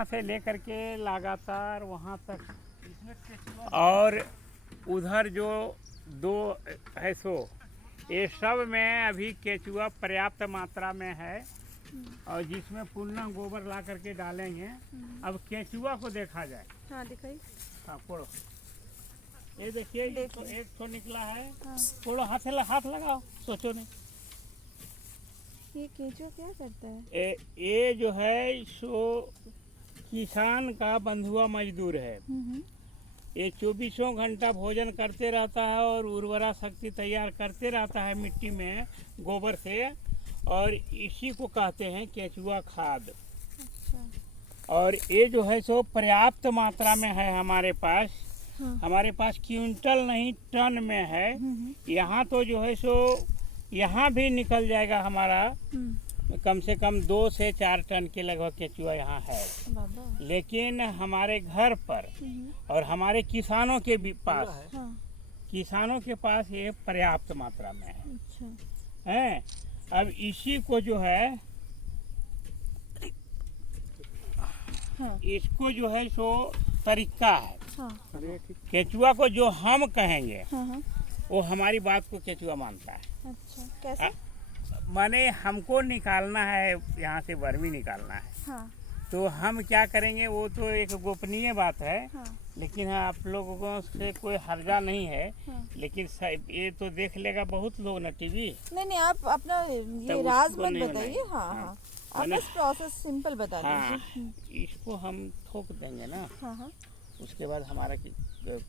से लेकर के लगातार वहाँ तक और उधर जो दो है सो ये सब में अभी केचुआ पर्याप्त मात्रा में है और जिसमें पुनः गोबर ला करके डालेंगे। अब केचुआ को देखा जाए। हाँ दिखाई। हाँ फोड़ो, ये देखिए एक तो निकला है। फोड़ो, हाथ लगाओ, सोचो नहीं। ये केचुआ क्या करता है? ये जो है सो किसान का बंधुआ मजदूर है। ये 24 घंटा भोजन करते रहता है और उर्वरा शक्ति तैयार करते रहता है मिट्टी में गोबर से, और इसी को कहते हैं केचुआ खाद। अच्छा। और ये जो है सो पर्याप्त मात्रा में है हमारे पास। हमारे पास क्विंटल नहीं टन में है। यहाँ तो जो है सो यहाँ भी निकल जाएगा हमारा कम से कम 2 से 4 टन के लगभग केचुआ यहाँ है। लेकिन हमारे घर पर और हमारे किसानों के भी पास किसानों के पास ये पर्याप्त मात्रा में है। अच्छा। हैं? अब इसी को जो है इसको जो है सो तरीका है। केचुआ को जो हम कहेंगे वो हमारी बात को केचुआ मानता है। अच्छा, कैसे? माने हमको निकालना है, यहाँ से वर्मी निकालना है। हाँ। तो हम क्या करेंगे वो तो एक गोपनीय बात है। हाँ। लेकिन हाँ, आप लोगों से कोई हर्जा नहीं है। हाँ। लेकिन ये तो देख लेगा बहुत लोग ना टीवी। नहीं, आप अपना ये राज मत बताइए। हाँ, आप बस प्रोसेस सिंपल बता दीजिए। इसको हम ठोक देंगे ना। हाँ। उसके बाद हमारा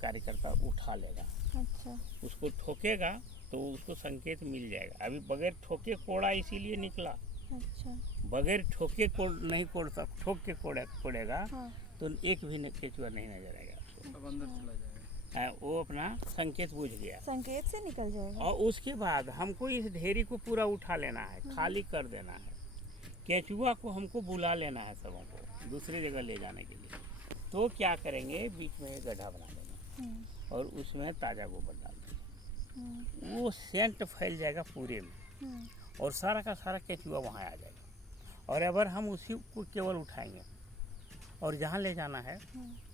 कार्यकर्ता उठा लेगा। अच्छा। उसको ठोकेगा तो उसको संकेत मिल जाएगा। अभी बगैर ठोके कोड़ा इसीलिए निकला। अच्छा। बगैर ठोके नहीं कोड़ सकता, ठोक के कोड़ेगा। हाँ। तो एक भी केचुआ नहीं नजर आएगा आपको। अंदर चला जाएगा। वो अपना संकेत बुझ गया, संकेत से निकल जाएगा। और उसके बाद हमको इस ढेरी को पूरा उठा लेना है, खाली कर देना है। केचुआ को हमको बुला लेना है सबों को दूसरी जगह ले जाने के लिए। तो क्या करेंगे, बीच में एक गड्ढा बना देना और उसमें ताज़ा गोबर डाल देना। वो सेंट फैल जाएगा पूरे में और सारा का सारा केचुआ वहाँ आ जाएगा। और अगर हम उसी को केवल उठाएंगे और जहाँ ले जाना है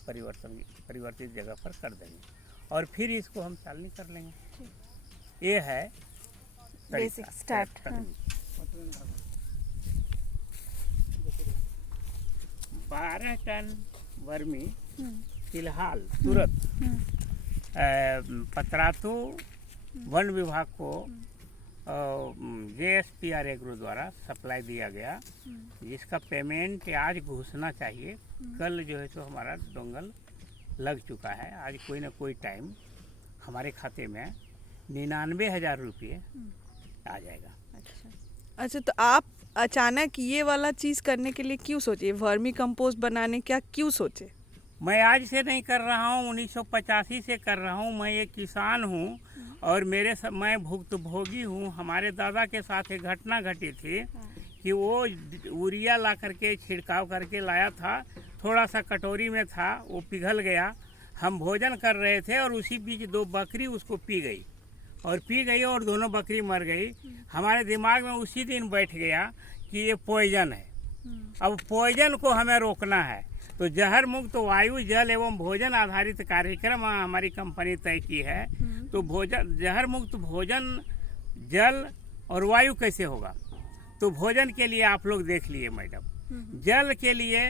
परिवर्तित जगह पर कर देंगे और फिर इसको हम चालनी कर लेंगे। ये है बेसिक स्टार्ट। 12 टन वर्मी फिलहाल तुरंत पतरातू वन विभाग को JSPR एग्रो द्वारा सप्लाई दिया गया, जिसका पेमेंट आज घोषणा चाहिए। कल जो है सो हमारा डोंगल लग चुका है। आज कोई ना कोई टाइम हमारे खाते में 99,000 रुपये आ जाएगा। अच्छा, तो आप अचानक ये वाला चीज़ करने के लिए क्यों सोचे? वर्मी कंपोस्ट बनाने क्या क्यों सोचे? मैं आज से नहीं कर रहा हूँ, 1985 से कर रहा हूँ। मैं एक किसान हूँ और मैं भुक्तभोगी हूँ। हमारे दादा के साथ एक घटना घटी थी कि वो यूरिया ला करके छिड़काव करके लाया था, थोड़ा सा कटोरी में था, वो पिघल गया। हम भोजन कर रहे थे और उसी बीच 2 बकरी उसको पी गई और दोनों बकरी मर गई। हमारे दिमाग में उसी दिन बैठ गया कि ये पॉइजन है। अब पॉइजन को हमें रोकना है तो जहर मुक्त वायु जल एवं भोजन आधारित कार्यक्रम हमारी कंपनी तय की है। तो जहर मुक्त भोजन जल और वायु कैसे होगा? तो भोजन के लिए आप लोग देख लिए मैडम। जल के लिए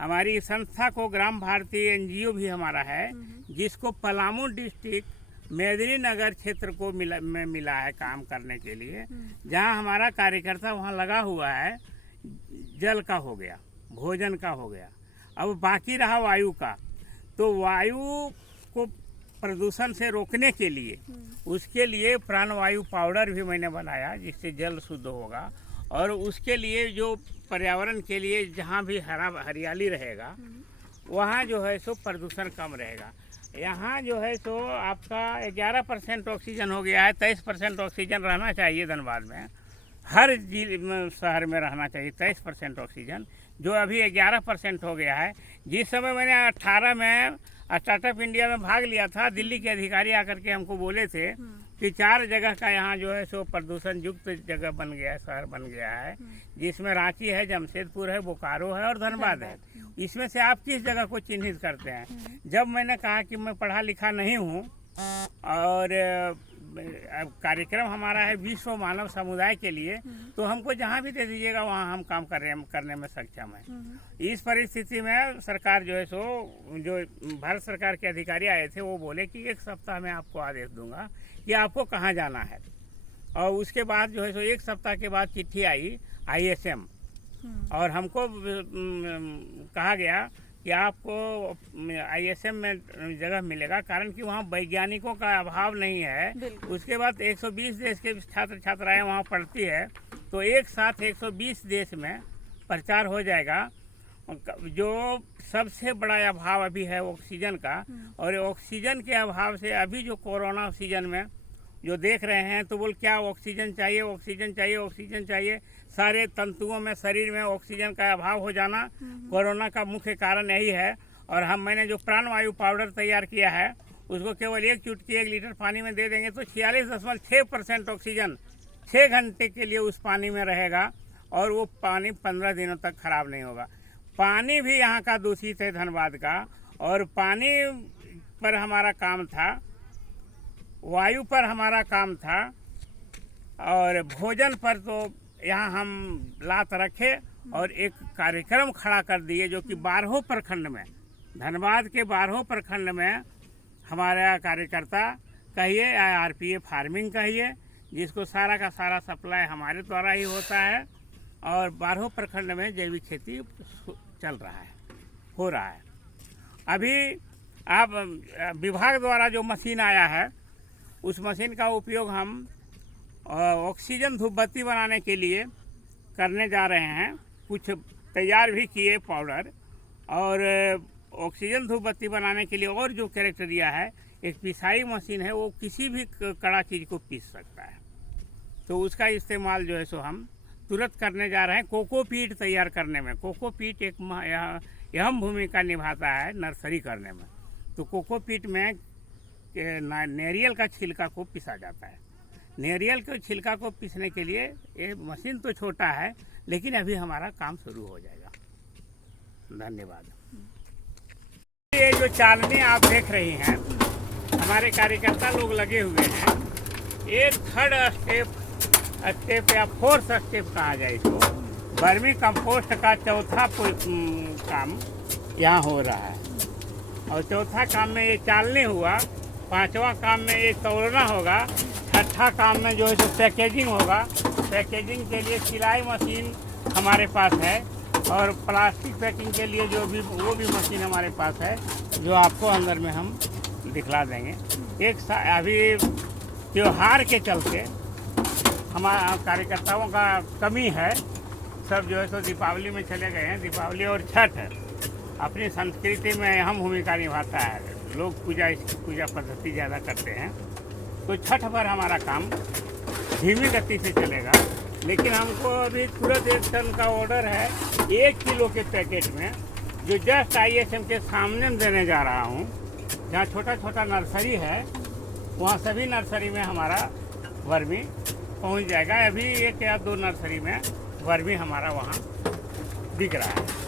हमारी संस्था को ग्राम भारती NGO भी हमारा है, जिसको पलामू डिस्ट्रिक्ट मेदिनीनगर क्षेत्र को मिला है काम करने के लिए। जहां हमारा कार्यकर्ता वहां लगा हुआ है। जल का हो गया, भोजन का हो गया, अब बाकी रहा वायु का। तो वायु को प्रदूषण से रोकने के लिए उसके लिए प्राणवायु पाउडर भी मैंने बनाया, जिससे जल शुद्ध होगा। और उसके लिए जो पर्यावरण के लिए जहाँ भी हरियाली रहेगा वहाँ जो है सो प्रदूषण कम रहेगा। यहाँ जो है सो आपका 11% ऑक्सीजन हो गया है। 23% ऑक्सीजन रहना चाहिए धनबाद में, हर शहर में रहना चाहिए 23% ऑक्सीजन, जो अभी 11% हो गया है। जिस समय मैंने 18 में स्टार्टअप इंडिया में भाग लिया था, दिल्ली के अधिकारी आकर के हमको बोले थे कि 4 जगह का यहाँ जो है सो प्रदूषण युक्त जगह बन गया है, शहर बन गया है, जिसमें रांची है, जमशेदपुर है, बोकारो है और धनबाद है। इसमें से आप किस जगह को चिन्हित करते हैं? जब मैंने कहा कि मैं पढ़ा लिखा नहीं हूँ और अब कार्यक्रम हमारा है विश्व मानव समुदाय के लिए, तो हमको जहाँ भी दे दीजिएगा वहाँ हम काम करने में सक्षम है। इस परिस्थिति में सरकार जो है सो, जो भारत सरकार के अधिकारी आए थे वो बोले कि 1 सप्ताह में आपको आदेश दूंगा कि आपको कहाँ जाना है। और उसके बाद जो है सो 1 सप्ताह के बाद चिट्ठी आई ISM और हमको कहा गया कि आपको ISM में जगह मिलेगा, कारण कि वहाँ वैज्ञानिकों का अभाव नहीं है। उसके बाद 120 देश के छात्र छात्राएं वहाँ पढ़ती है, तो एक साथ 120 देश में प्रचार हो जाएगा। जो सबसे बड़ा अभाव अभी है ऑक्सीजन का, और ऑक्सीजन के अभाव से अभी जो कोरोना सीजन में जो देख रहे हैं तो बोल क्या ऑक्सीजन चाहिए, ऑक्सीजन चाहिए, ऑक्सीजन चाहिए। सारे तंतुओं में शरीर में ऑक्सीजन का अभाव हो जाना कोरोना का मुख्य कारण यही है। और मैंने जो प्राणवायु पाउडर तैयार किया है उसको केवल 1 चुटकी 1 लीटर पानी में दे देंगे तो 46.6% ऑक्सीजन 6 घंटे के लिए उस पानी में रहेगा और वो पानी 15 दिनों तक खराब नहीं होगा। पानी भी यहाँ का दूषित है धनबाद का, और पानी पर हमारा काम था, वायु पर हमारा काम था, और भोजन पर तो यहाँ हम लात रखे और एक कार्यक्रम खड़ा कर दिए जो कि 12 प्रखंड में, धनबाद के 12 प्रखंड में हमारा कार्यकर्ता कहिए या RPA फार्मिंग कहिए, जिसको सारा का सारा सप्लाई हमारे द्वारा ही होता है, और 12 प्रखंड में जैविक खेती चल रहा है, हो रहा है। अभी आप विभाग द्वारा जो मशीन आया है उस मशीन का उपयोग हम ऑक्सीजन धूप बत्ती बनाने के लिए करने जा रहे हैं। कुछ तैयार भी किए पाउडर, और ऑक्सीजन धूप बत्ती बनाने के लिए और जो कैरेक्टरिया है, एक पिसाई मशीन है, वो किसी भी कड़ा चीज़ को पीस सकता है, तो उसका इस्तेमाल जो है सो हम तुरंत करने जा रहे हैं। कोकोपीट तैयार करने में, कोकोपीट एक अहम भूमिका निभाता है नर्सरी करने में। तो कोकोपीट में नारियल का छिलका को पिसा जाता है। नारियल के छिलका को पीसने के लिए ये मशीन तो छोटा है, लेकिन अभी हमारा काम शुरू हो जाएगा। धन्यवाद। ये जो चालनी आप देख रही हैं, हमारे कार्यकर्ता लोग लगे हुए हैं। ये 3rd स्टेप या 4th स्टेप कहा जाए इसको, वर्मी कंपोस्ट का 4था काम यहाँ हो रहा है। और 4था काम में ये चालनी हुआ, 5वां काम में ये तौलना होगा, 6ठा काम में जो है तो पैकेजिंग होगा। पैकेजिंग के लिए सिलाई मशीन हमारे पास है, और प्लास्टिक पैकिंग के लिए वो भी मशीन हमारे पास है, जो आपको अंदर में हम दिखला देंगे। अभी त्योहार के चलते हमारा कार्यकर्ताओं का कमी है, सब जो है तो दीपावली में चले गए हैं। दीपावली और छठ अपनी संस्कृति में अहम भूमिका निभाता है। लोग पूजा पद्धति ज़्यादा करते हैं, तो छठ पर हमारा काम धीमी गति से चलेगा। लेकिन हमको अभी तुरंत 1 टन का ऑर्डर है 1 किलो के पैकेट में, जो जस्ट ISM के सामने देने जा रहा हूँ। जहाँ छोटा छोटा नर्सरी है वहाँ सभी नर्सरी में हमारा वर्मी पहुँच जाएगा। अभी 1 या 2 नर्सरी में वर्मी हमारा वहाँ बिक रहा है।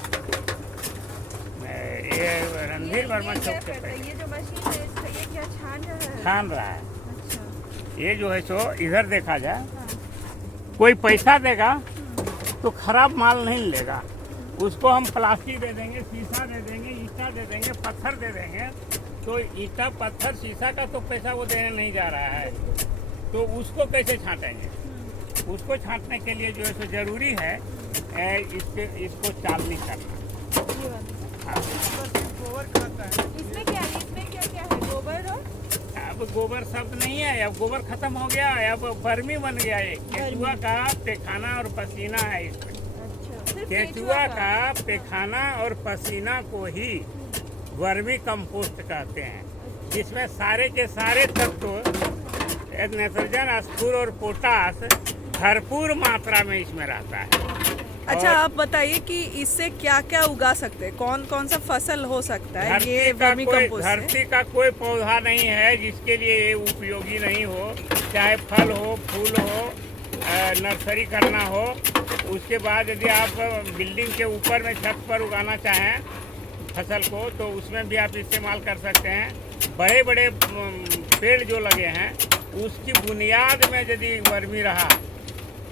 ये रणधीर वर्मा चौक से ये जो मशीन है इसका ये क्या छान रहा है। अच्छा। ये जो है सो इधर देखा जाए, कोई पैसा देगा तो खराब माल नहीं लेगा, उसको हम प्लास्टिक दे देंगे, शीशा दे देंगे, ईंटा दे देंगे, पत्थर दे देंगे। तो ईंटा पत्थर शीशा का तो पैसा वो देने नहीं जा रहा है, तो उसको कैसे छांटेंगे? उसको छांटने के लिए जो है सो जरूरी है इसको चालनी करना। इसमें क्या है? इसमें क्या क्या है? गोबर और अब गोबर शब्द नहीं है, अब गोबर खत्म हो गया है, अब वर्मी बन गया है। केचुआ का पैखाना और पसीना है इसमें। अच्छा, केचुआ का पैखाना और पसीना को ही वर्मी कंपोस्ट कहते हैं, जिसमें सारे के सारे तत्व नाइट्रोजन, स्फूर और पोटास भरपूर मात्रा में इसमें रहता है। अच्छा, आप बताइए कि इससे क्या क्या उगा सकते हैं, कौन कौन सा फसल हो सकता है ये वर्मी कंपोस्ट से? धरती का कोई पौधा नहीं है जिसके लिए ये उपयोगी नहीं हो, चाहे फल हो, फूल हो, नर्सरी करना हो। उसके बाद यदि आप बिल्डिंग के ऊपर में छत पर उगाना चाहें फसल को, तो उसमें भी आप इस्तेमाल कर सकते हैं। बड़े बड़े पेड़ जो लगे हैं उसकी बुनियाद में यदि वर्मी रहा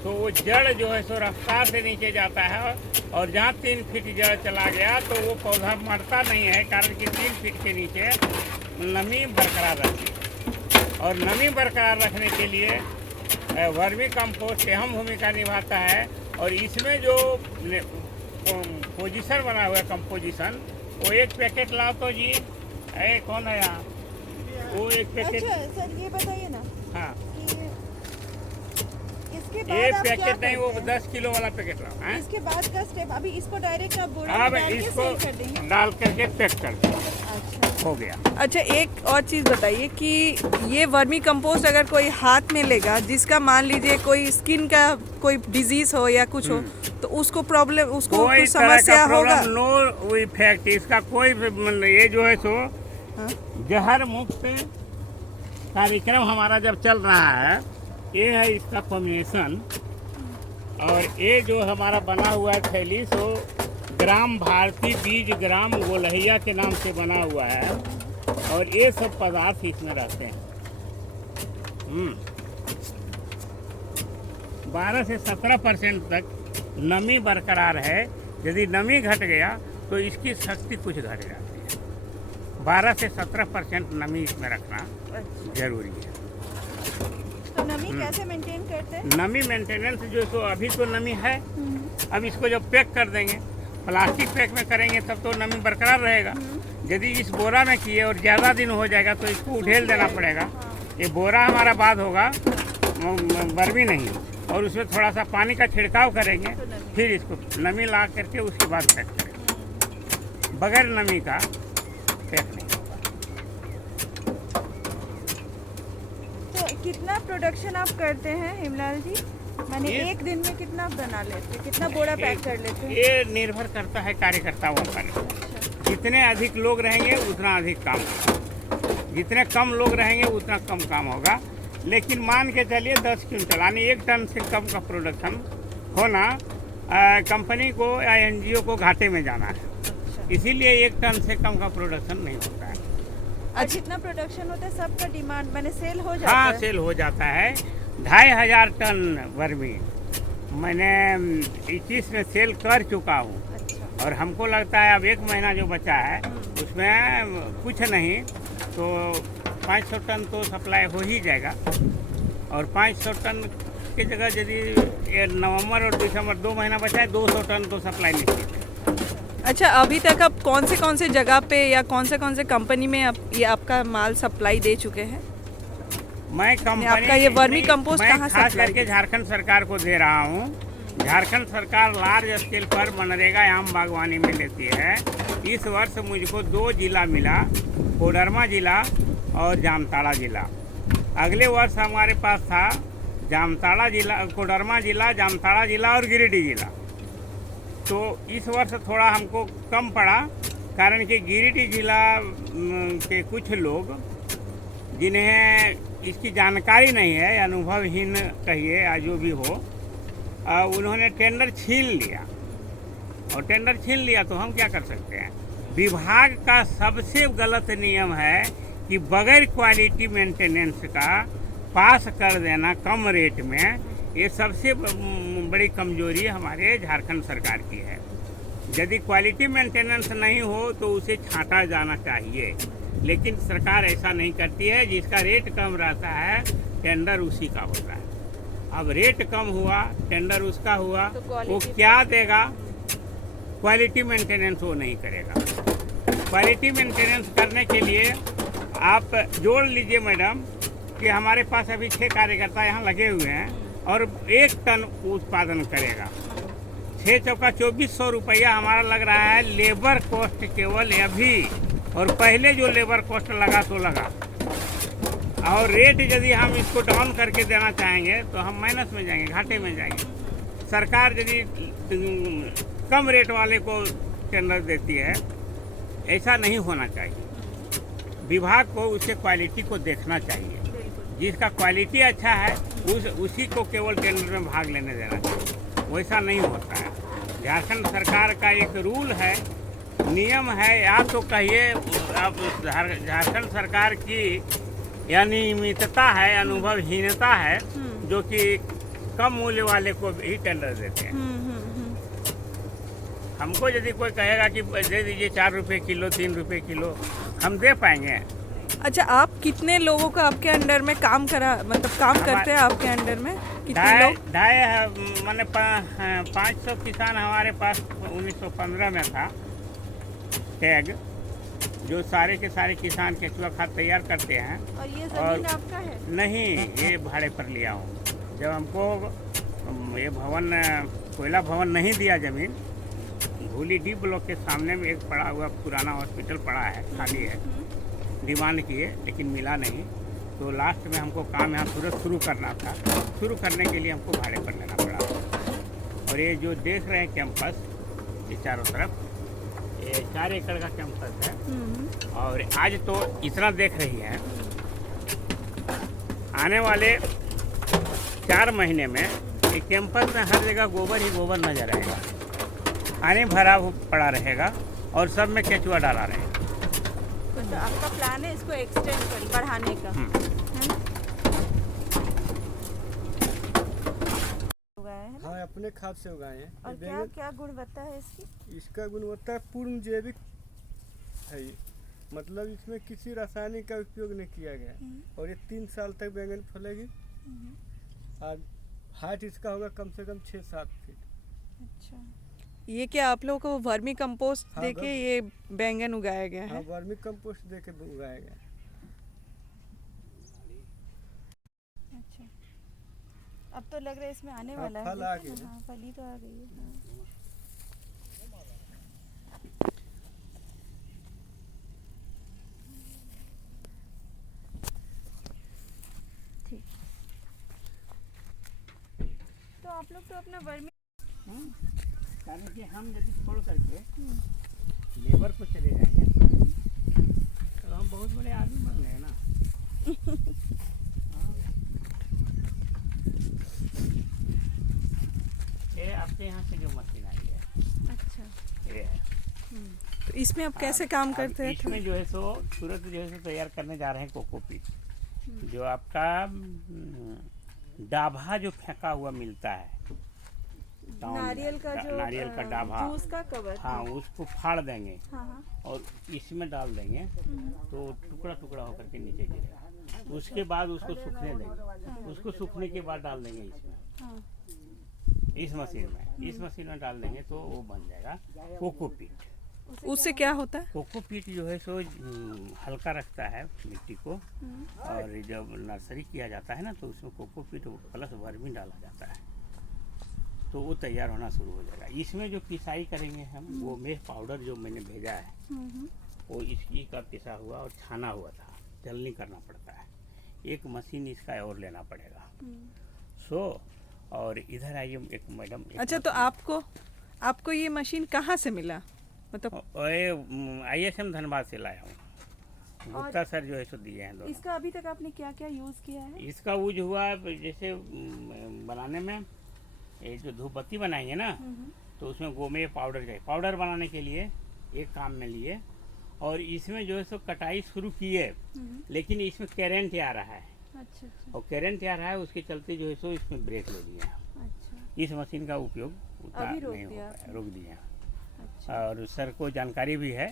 तो वो जड़ जो है सो रफ्तार से नीचे जाता है, और जहाँ 3 फीट जड़ चला गया तो वो पौधा मरता नहीं है, कारण कि 3 फीट के नीचे नमी बरकरार रहती है। और नमी बरकरार रखने के लिए वर्मी कंपोस्ट अहम भूमिका निभाता है। और इसमें जो पोजीशन बना हुआ है कंपोजिशन, वो एक पैकेट लाओ तो जी, कौन है यहाँ, वो एक पैकेट। अच्छा सर, ये बताइए ना हाँ, कि इसके बाद ये आप क्या पैकेट नहीं, वो करते हैं? 10 किलो वाला पैकेट लाओ हैं। इसके बाद का स्टेप, अभी इसको डायरेक्ट आप बोरा में अब डाल के इसको सेल कर देंगे? डाल करके पैक कर दो, अच्छा, हो गया। अच्छा, एक और चीज़ बताइए कि ये वर्मी कंपोस्ट अगर कोई हाथ में लेगा, जिसका मान लीजिए कोई स्किन का कोई डिजीज हो या कुछ हो, तो उसको प्रॉब्लम, उसको कोई कुछ तरह समस्या का होगा? प्रॉब्लम, नो इफेक्ट इसका कोई ये जो है सो हाँ? जहर मुक्त कार्यक्रम हमारा जब चल रहा है, ये है इसका कॉम्बिनेशन। और ये जो हमारा बना हुआ है थैली, सो ग्राम भारती बीज ग्राम गोलहिया के नाम से बना हुआ है, और ये सब पदार्थ इसमें रहते हैं। 12 से 17% तक नमी बरकरार है। यदि नमी घट गया तो इसकी शक्ति कुछ घट जाती है। 12 से 17% नमी इसमें रखना जरूरी है। तो नमी कैसे मेंटेन करते हैं? नमी मेंटेनेंस जो तो अभी तो नमी है, अब इसको जब पैक कर देंगे, प्लास्टिक पैक में करेंगे तब तो नमी बरकरार रहेगा। यदि इस बोरा में किए और ज़्यादा दिन हो जाएगा तो इसको उठेल देना पड़ेगा। ये बोरा हमारा बाद होगा, वर्मी नहीं, और उसमें थोड़ा सा पानी का छिड़काव करेंगे, फिर इसको नमी ला करके उसके बाद पैक करेंगे। बगैर नमी का पैक नहीं। तो कितना प्रोडक्शन आप करते हैं हिमलाल जी? माने ये- एक दिन में कितना बना लेते हैं, कितना बोरा पैक कर लेते हैं? ये निर्भर करता है कार्यकर्ताओं पर। जितने अधिक लोग रहेंगे उतना अधिक काम होगा, जितने कम लोग रहेंगे उतना कम काम होगा। लेकिन मान के चलिए 10 क्विंटल यानी 1 टन से कम का प्रोडक्शन होना कंपनी को या एनजीओ को घाटे में जाना है। इसीलिए 1 टन से कम का प्रोडक्शन नहीं होता है। और जितना प्रोडक्शन होता है सबका डिमांड मैंने सेल हो जाता हाँ, है? सेल हो जाता है। 2500 टन वर्मी मैंने 21 में सेल कर चुका हूँ। अच्छा, और हमको लगता है अब 1 महीना जो बचा है उसमें कुछ नहीं तो 500 टन तो सप्लाई हो ही जाएगा। और 500 टन की जगह यदि ये नवंबर और दिसंबर 2 महीना बचा है, 200 टन तो सप्लाई निश्चित है। अच्छा, अभी तक आप कौन से जगह पे या कौन से कंपनी में आप ये आपका माल सप्लाई दे चुके हैं? मैं कंपनी आपका ये वर्मी कंपोस्ट मैं कहाँ खास सप्लाई करके झारखंड सरकार को दे रहा हूँ। झारखंड सरकार लार्ज स्केल पर मनरेगा आम बागवानी में लेती है। इस वर्ष मुझको 2 जिला मिला, कोडरमा जिला और जामताड़ा जिला। अगले वर्ष हमारे पास था जामताड़ा जिला, कोडरमा जिला, जामताड़ा जिला और गिरिडीह जिला। तो इस वर्ष थोड़ा हमको कम पड़ा, कारण कि गिरिडीह जिला के कुछ लोग जिन्हें इसकी जानकारी नहीं है, अनुभवहीन कहिए या जो भी हो, उन्होंने टेंडर छीन लिया। और टेंडर छीन लिया तो हम क्या कर सकते हैं? विभाग का सबसे गलत नियम है कि बगैर क्वालिटी मेंटेनेंस का पास कर देना कम रेट में। ये सबसे बड़ी कमजोरी हमारे झारखंड सरकार की है। यदि क्वालिटी मेंटेनेंस नहीं हो तो उसे छांटा जाना चाहिए, लेकिन सरकार ऐसा नहीं करती है। जिसका रेट कम रहता है टेंडर उसी का होता है। अब रेट कम हुआ, टेंडर उसका हुआ, तो वो क्या देगा? क्वालिटी मेंटेनेंस वो नहीं करेगा। क्वालिटी मेंटेनेंस करने के लिए आप जोड़ लीजिए मैडम कि हमारे पास अभी 6 कार्यकर्ता यहाँ लगे हुए हैं और 1 टन उत्पादन करेगा। 6 चौका 2400 रुपया हमारा लग रहा है लेबर कॉस्ट केवल अभी, और पहले जो लेबर कॉस्ट लगा तो लगा। और रेट यदि हम इसको डाउन करके देना चाहेंगे तो हम माइनस में जाएंगे, घाटे में जाएंगे। सरकार यदि कम रेट वाले को टेंडर देती है, ऐसा नहीं होना चाहिए। विभाग को उसके क्वालिटी को देखना चाहिए। जिसका क्वालिटी अच्छा है उसी को केवल टेंडर में भाग लेने देना चाहिए। वैसा नहीं होता है। झारखंड सरकार का एक रूल है, नियम है, या तो कहिए अब झारखंड सरकार की यानी अनियमितता है, अनुभवहीनता है, जो कि कम मूल्य वाले को ही टेंडर देते हैं। हमको यदि कोई कहेगा कि दे दीजिए 4 रुपये किलो, 3 रुपये किलो, हम दे पाएंगे। अच्छा, आप कितने लोगों का आपके अंडर में काम करते हैं आपके अंडर में? कितने लोग? मैंने 500 किसान हमारे पास 1915 में था टैग, जो सारे के सारे किसान केचुआ खाद तैयार करते हैं। और ये जमीन आपका है? नहीं, ये भाड़े पर लिया हूँ। जब हमको ये भवन, कोयला भवन नहीं दिया ज़मीन, भूली डी ब्लॉक के सामने में एक पड़ा हुआ पुराना हॉस्पिटल पड़ा है, खाली है, डिमांड किए लेकिन मिला नहीं। तो लास्ट में हमको काम यहाँ तुरंत शुरू करना था। शुरू करने के लिए हमको भाड़े पर लेना पड़ा। और ये जो देख रहे हैं कैंपस, ये चारों तरफ, ये 4 एकड़ का कैंपस है। और आज तो इतना देख रही है, आने वाले 4 महीने में ये कैंपस में हर जगह गोबर ही गोबर नजर आएगा। पानी भरा पड़ा रहेगा और सब में केचुआ डाला रहेगा। तो आपका प्लान है इसको एक्सटेंड बढ़ाने का? उगाए हैं ना? हाँ, अपने खाद से उगाए हैं। और क्या क्या गुणवत्ता है इसकी? इसका गुणवत्ता पूर्ण जैविक है ये। मतलब इसमें किसी रासायनिक का उपयोग नहीं किया गया। और ये 3 साल तक बैंगन फलेगी। और हाइट इसका होगा कम से कम 6-7 फीट। अच्छा, ये क्या आप लोगों को वर्मी कंपोस्ट हाँ, देके ये बैंगन उगाया गया हाँ, है? वर्मी कंपोस्ट दे के उगाया गया। अच्छा, अब तो लग रहा है इसमें आने हाँ, वाला है। फल आ गए। हाँ, फल ही तो आ गई है। हाँ। ठीक, तो आप लोग तो अपना वर्मी कारण कि हम यदि छोड़ करके लेबर को चले जाएंगे तो हम बहुत बड़े आदमी बन गए ना। हाँ। ये आपके यहाँ से जो मशीन आई है, अच्छा, ये है। तो इसमें आप कैसे काम अब करते हैं? इसमें जो है सो तुरंत जो है सो तैयार करने जा रहे हैं कोकोपीट, जो आपका डाभा जो फेंका हुआ मिलता है, नारियल का जो नारियल का डाभा, जूस का कवर। हाँ, उसको फाड़ देंगे हाँ हाँ। और इसमें डाल देंगे तो टुकड़ा टुकड़ा होकर के नीचे गिरेगा। उसके बाद उसको सूखने देंगे। उसको सूखने के बाद डाल देंगे इसमें, हाँ। इस मशीन में डाल देंगे तो वो बन जाएगा कोकोपीट। उससे क्या होता है? कोकोपीट जो है सो हल्का रखता है मिट्टी को। और जब नर्सरी किया जाता है ना तो उसमें कोकोपीट प्लस वर्मी डाला जाता है तो वो तैयार होना शुरू हो जाएगा। इसमें जो पिसाई करेंगे हम, वो मेह पाउडर जो मैंने भेजा है वो इसकी का पिसा हुआ और छाना हुआ था, जल्दी करना पड़ता है। एक मशीन इसका और लेना पड़ेगा। सो और इधर आइए एक मैडम। अच्छा, तो आपको ये मशीन कहाँ से मिला? मतलब ISM धनबाद से लाया हूँ। गुप्ता सर जो है सो दिए हैं दोनों। इसका अभी तक आपने क्या क्या यूज किया है? इसका यूज हुआ जैसे बनाने में, ये जो धूपबत्ती बनाएंगे ना तो उसमें गोमेय पाउडर चाहिए। पाउडर बनाने के लिए एक काम में लिए और इसमें जो है सो कटाई शुरू किए, लेकिन इसमें करंट आ रहा है। अच्छा अच्छा। और करंट आ रहा है, उसके चलते जो है सो इसमें ब्रेक ले दिए। अच्छा, इस मशीन का उपयोग उतना अभी रोक नहीं हो दिया पाया, आपने? रोक दिया। अच्छा। और सर को जानकारी भी है,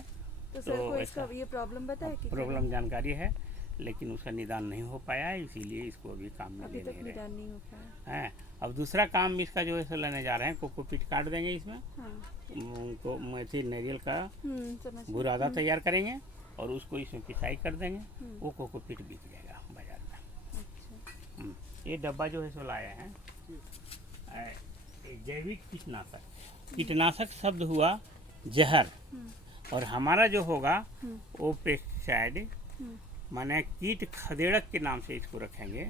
तो सर को इसका ये प्रॉब्लम बताया कि प्रॉब्लम जानकारी है, लेकिन उसका निदान नहीं हो पाया है, इसीलिए इसको अभी काम में अभी ले तक नहीं रहे निदान नहीं हो पाया। हैं। अब दूसरा काम इसका जो है सो लेने जा रहे हैं। कोकोपीट काट देंगे इसमें, हाँ। उनको मेथी नारियल का समझ गई। बुरादा तैयार करेंगे और उसको इसमें पिसाई कर देंगे। वो कोकोपीट बिक जाएगा बाजार में। अच्छा। ये डब्बा जो है सो लाया है जैविक कीटनाशक। कीटनाशक शब्द हुआ जहर, और हमारा जो होगा वो पेस्टिसाइड, माने कीट खदेड़क के नाम से इसको रखेंगे।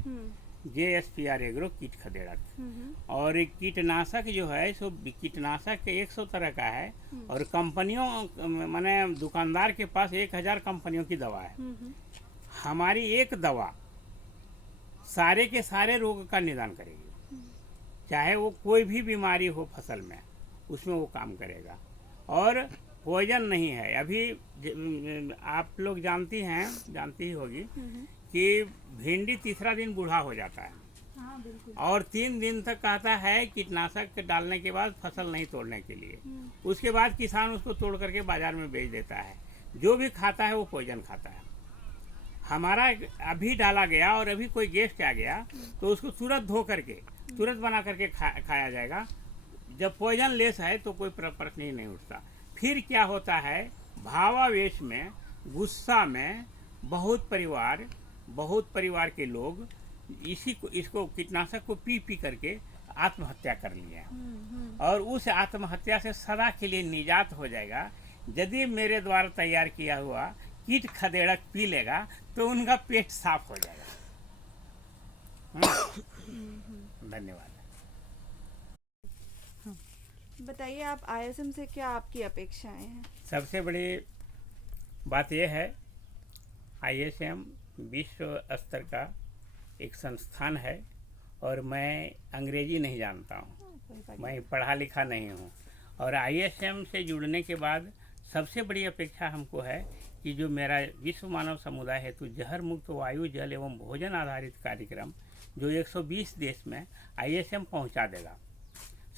JSPR एग्रो कीट खदेड़क। और कीटनाशक जो है सो कीटनाशक 100 तरह का है, और कंपनियों माने दुकानदार के पास 1000 कंपनियों की दवा है। हमारी एक दवा सारे के सारे रोग का निदान करेगी, चाहे वो कोई भी बीमारी हो फसल में, उसमें वो काम करेगा। और पॉइजन नहीं है। अभी आप लोग जानती ही होगी कि भिंडी तीसरा दिन बूढ़ा हो जाता है, और 3 दिन तक कहता है कीटनाशक डालने के बाद फसल नहीं तोड़ने के लिए। उसके बाद किसान उसको तोड़ करके बाजार में बेच देता है। जो भी खाता है वो पॉइजन खाता है। हमारा अभी डाला गया और अभी कोई गेस्ट आ गया तो उसको तुरंत धो करके तुरंत बना करके खाया जाएगा। जब पॉइजन लेस है तो कोई प्रश्न ही नहीं उठता। फिर क्या होता है, भावावेश में, गुस्सा में बहुत परिवार के लोग इसको कीटनाशक को पी करके आत्महत्या कर लिए हैं। और उस आत्महत्या से सदा के लिए निजात हो जाएगा यदि मेरे द्वारा तैयार किया हुआ कीट खदेड़क पी लेगा तो उनका पेट साफ हो जाएगा। धन्यवाद। बताइए आप ISM से क्या आपकी अपेक्षाएं हैं? सबसे बड़ी बात यह है, ISM विश्व स्तर का एक संस्थान है, और मैं अंग्रेजी नहीं जानता हूँ, मैं पढ़ा लिखा नहीं हूँ। और ISM से जुड़ने के बाद सबसे बड़ी अपेक्षा हमको है कि जो मेरा विश्व मानव समुदाय हेतु जहर मुक्त वायु, जल एवं भोजन आधारित कार्यक्रम जो 120 देश में ISM पहुंचा देगा,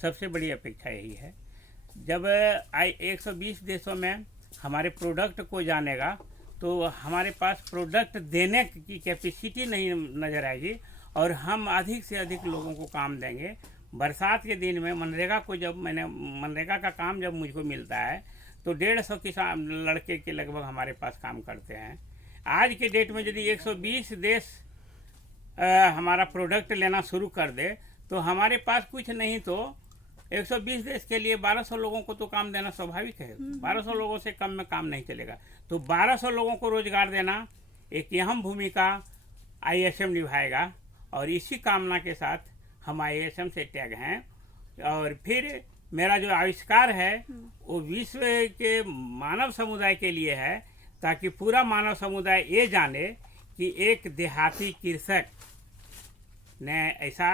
सबसे बड़ी अपेक्षा यही है। जब 120 देशों में हमारे प्रोडक्ट को जानेगा तो हमारे पास प्रोडक्ट देने की कैपेसिटी नहीं नज़र आएगी, और हम अधिक से अधिक लोगों को काम देंगे। बरसात के दिन में मनरेगा का काम जब मुझको मिलता है तो 150 किसान लड़के के लगभग हमारे पास काम करते हैं। आज के डेट में यदि 120 देश हमारा प्रोडक्ट लेना शुरू कर दे तो हमारे पास कुछ नहीं तो 120 देश के लिए 1200 लोगों को तो काम देना स्वाभाविक है। 1200 लोगों से कम में काम नहीं चलेगा। तो 1200 लोगों को रोजगार देना एक अहम भूमिका ISM निभाएगा, और इसी कामना के साथ हम ISM से टैग हैं। और फिर मेरा जो आविष्कार है वो विश्व के मानव समुदाय के लिए है, ताकि पूरा मानव समुदाय ये जाने कि एक देहाती कृषक ने ऐसा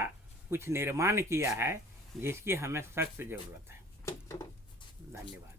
कुछ निर्माण किया है जिसकी हमें सख्त ज़रूरत है। धन्यवाद।